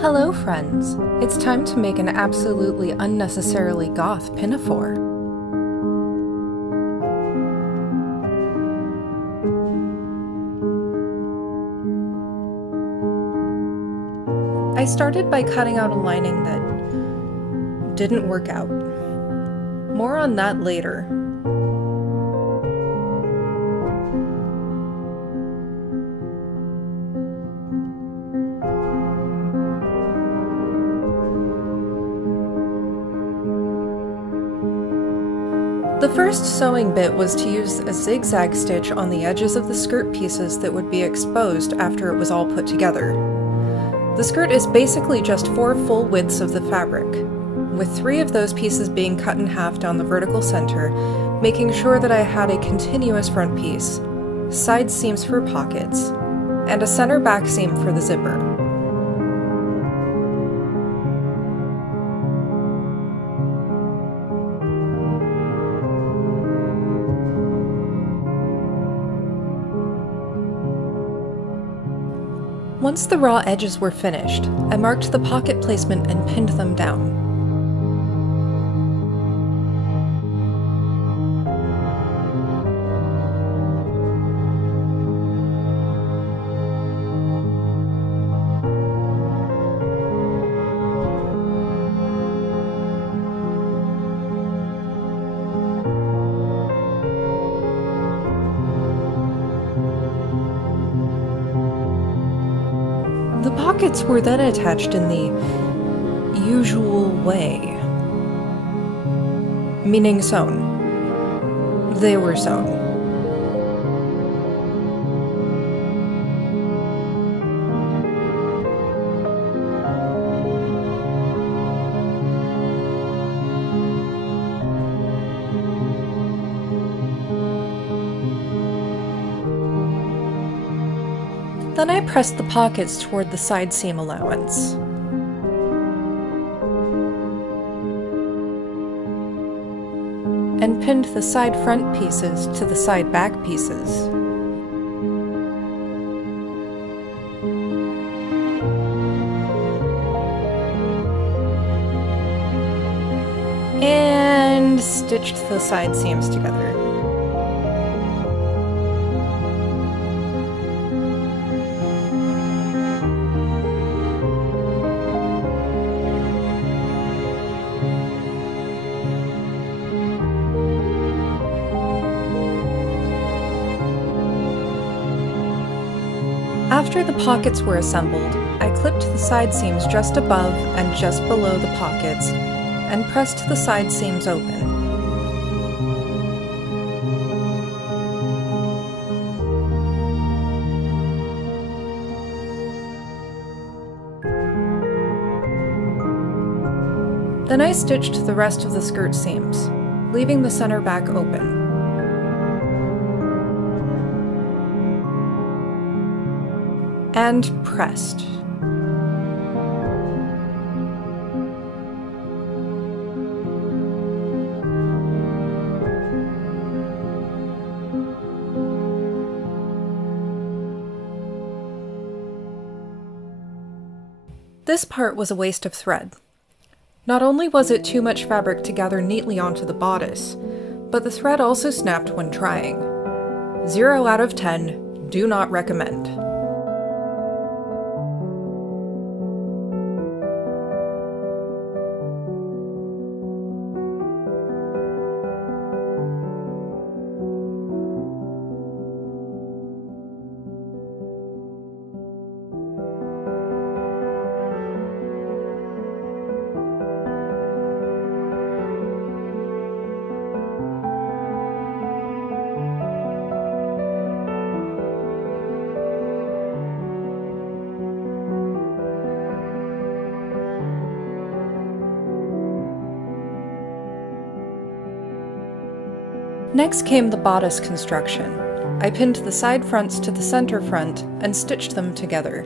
Hello friends! It's time to make an absolutely unnecessarily goth pinafore. I started by cutting out a lining that didn't work out. More on that later. The first sewing bit was to use a zigzag stitch on the edges of the skirt pieces that would be exposed after it was all put together. The skirt is basically just 4 full widths of the fabric, with 3 of those pieces being cut in half down the vertical center, making sure that I had a continuous front piece, side seams for pockets, and a center back seam for the zipper. Once the raw edges were finished, I marked the pocket placement and pinned them down. The pockets were then attached in the usual way, meaning sewn. They were sewn. Then I pressed the pockets toward the side seam allowance. And pinned the side front pieces to the side back pieces. And stitched the side seams together. After the pockets were assembled, I clipped the side seams just above and just below the pockets and pressed the side seams open. Then I stitched the rest of the skirt seams, leaving the center back open. And pressed. This part was a waste of thread. Not only was it too much fabric to gather neatly onto the bodice, but the thread also snapped when trying. 0 out of 10, do not recommend. Next came the bodice construction. I pinned the side fronts to the center front and stitched them together.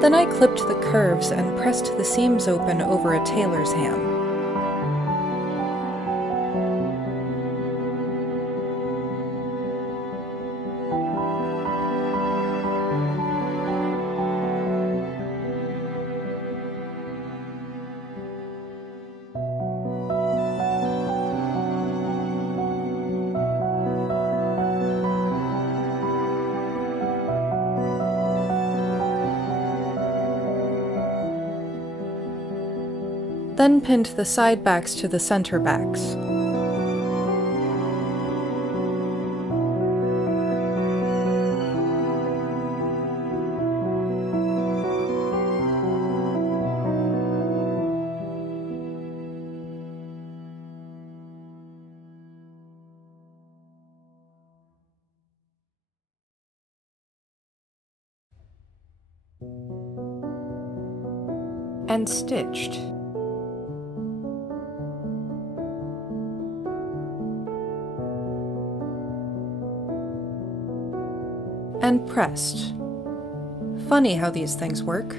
Then I clipped the curves and pressed the seams open over a tailor's ham. Then pinned the side backs to the center backs. And stitched. And pressed. Funny how these things work.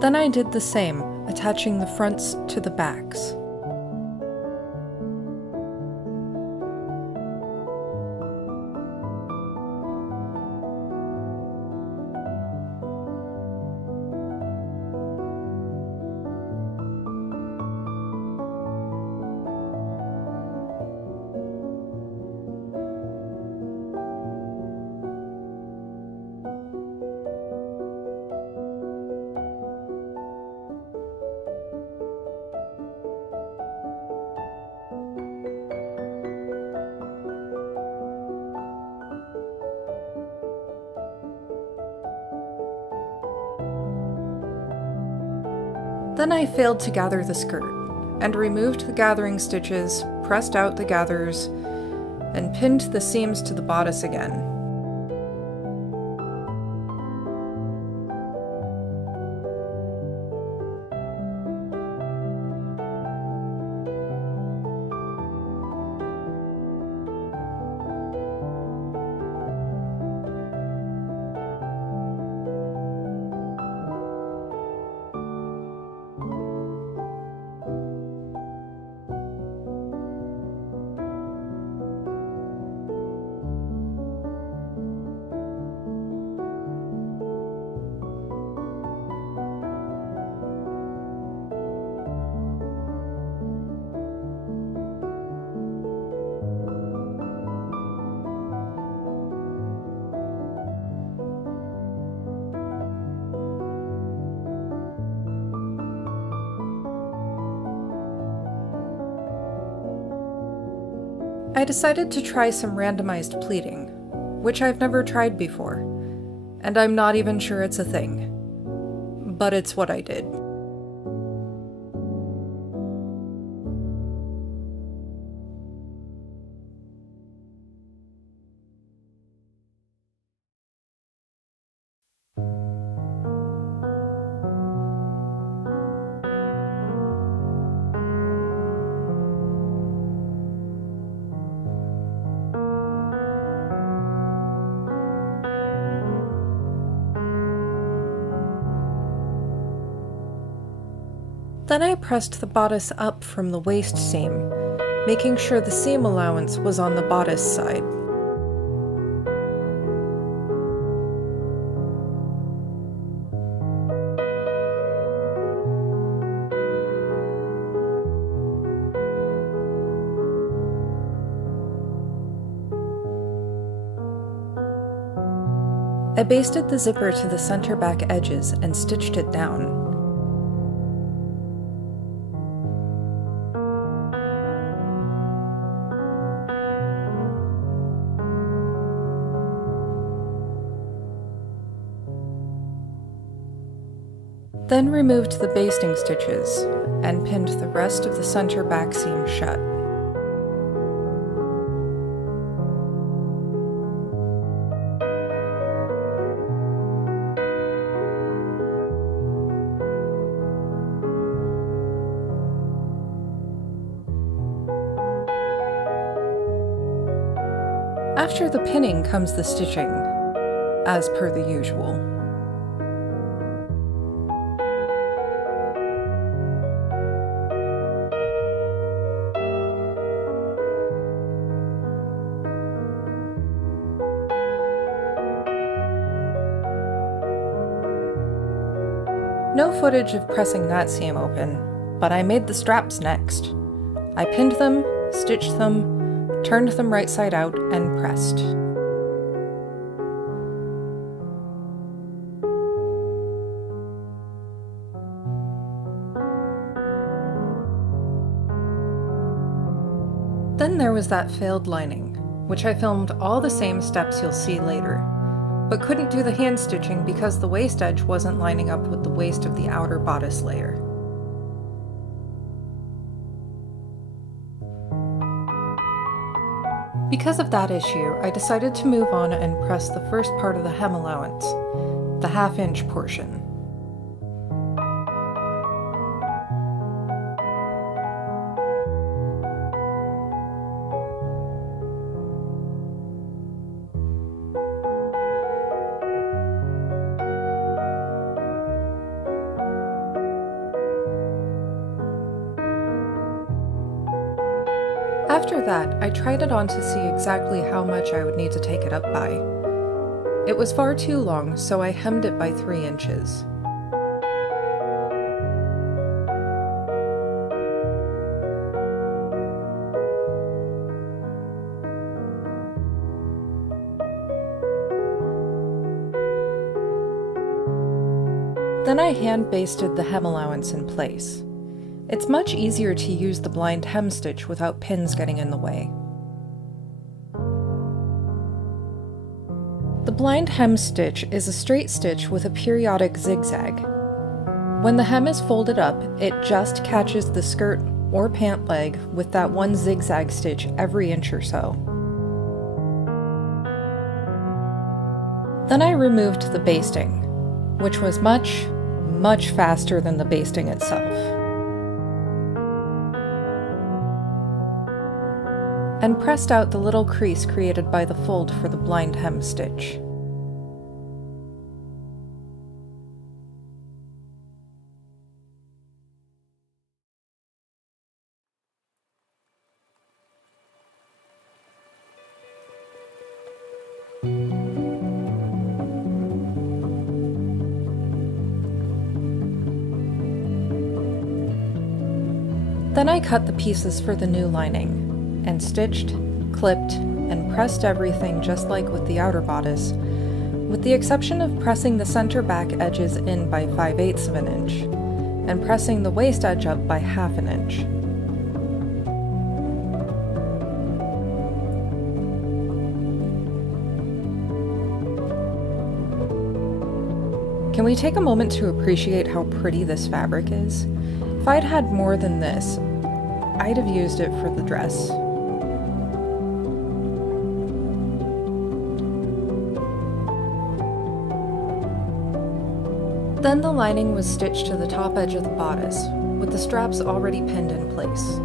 Then I did the same, attaching the fronts to the backs. Then I failed to gather the skirt, and removed the gathering stitches, pressed out the gathers, and pinned the seams to the bodice again. I decided to try some randomized pleating, which I've never tried before, and I'm not even sure it's a thing. But it's what I did. Then I pressed the bodice up from the waist seam, making sure the seam allowance was on the bodice side. I basted the zipper to the center back edges and stitched it down. Then removed the basting stitches and pinned the rest of the center back seam shut. After the pinning comes the stitching, as per the usual. No footage of pressing that seam open, but I made the straps next. I pinned them, stitched them, turned them right side out, and pressed. Then there was that failed lining, which I filmed all the same steps you'll see later, but couldn't do the hand stitching because the waist edge wasn't lining up with the waist of the outer bodice layer. Because of that issue, I decided to move on and press the first part of the hem allowance, the half-inch portion. After that, I tried it on to see exactly how much I would need to take it up by. It was far too long, so I hemmed it by 3 inches. Then I hand basted the hem allowance in place. It's much easier to use the blind hem stitch without pins getting in the way. The blind hem stitch is a straight stitch with a periodic zigzag. When the hem is folded up, it just catches the skirt or pant leg with that one zigzag stitch every inch or so. Then I removed the basting, which was much faster than the basting itself. And pressed out the little crease created by the fold for the blind hem stitch. Then I cut the pieces for the new lining, and stitched, clipped, and pressed everything just like with the outer bodice, with the exception of pressing the center back edges in by 5/8 of an inch, and pressing the waist edge up by 1/2 an inch. Can we take a moment to appreciate how pretty this fabric is? If I'd had more than this, I'd have used it for the dress. Then the lining was stitched to the top edge of the bodice, with the straps already pinned in place.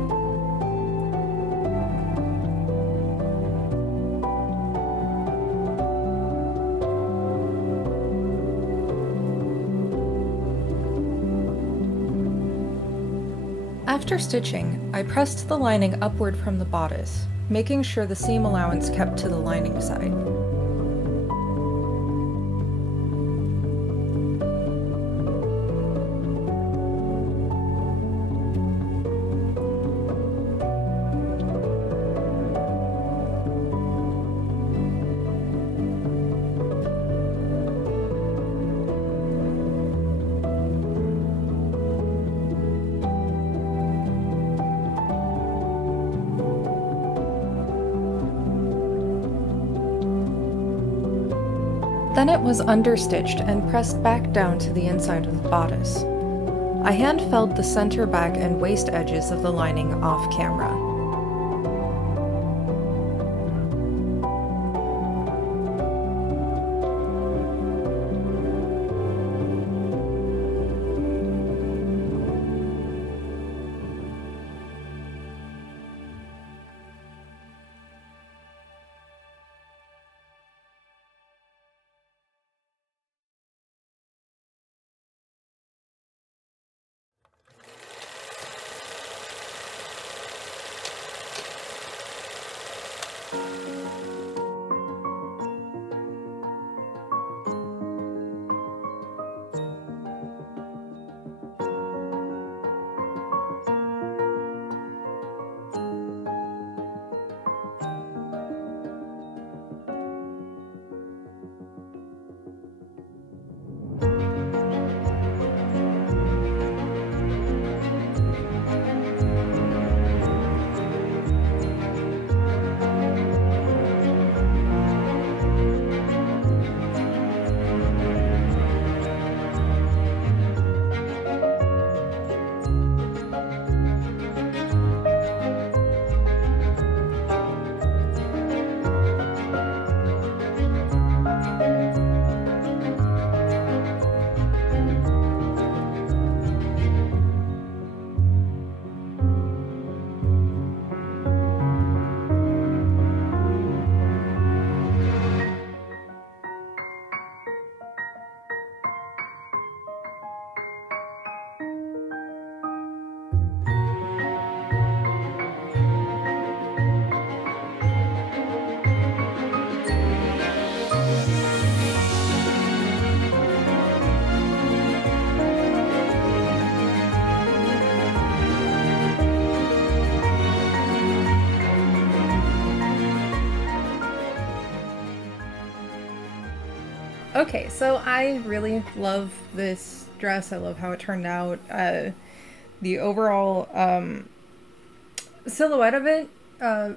After stitching, I pressed the lining upward from the bodice, making sure the seam allowance kept to the lining side. Then it was understitched and pressed back down to the inside of the bodice. I hand felled the center back and waist edges of the lining off camera. Okay, so I really love this dress. I love how it turned out. The overall silhouette of it,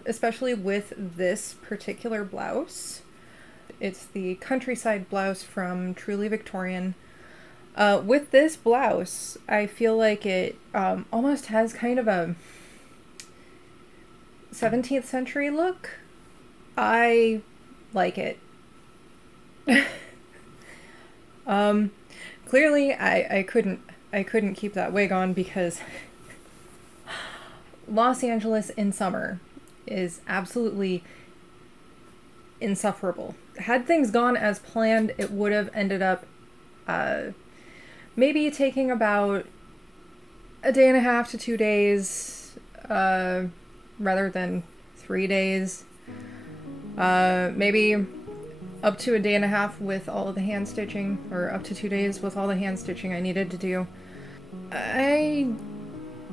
especially with this particular blouse. It's the countryside blouse from Truly Victorian. With this blouse, I feel like it almost has kind of a 17th century look. I like it. Clearly I couldn't keep that wig on because Los Angeles in summer is absolutely insufferable. Had things gone as planned, it would have ended up maybe taking about a day and a half to 2 days rather than 3 days. Maybe up to a day and a half with all of the hand stitching, or up to 2 days with all the hand stitching I needed to do. I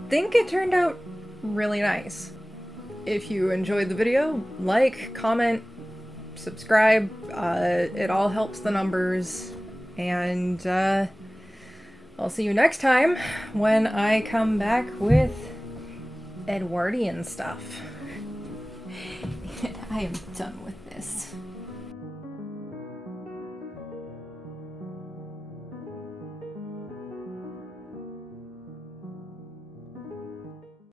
think it turned out really nice. If you enjoyed the video, like, comment, subscribe. It all helps the numbers. And I'll see you next time when I come back with Edwardian stuff. I am done with this.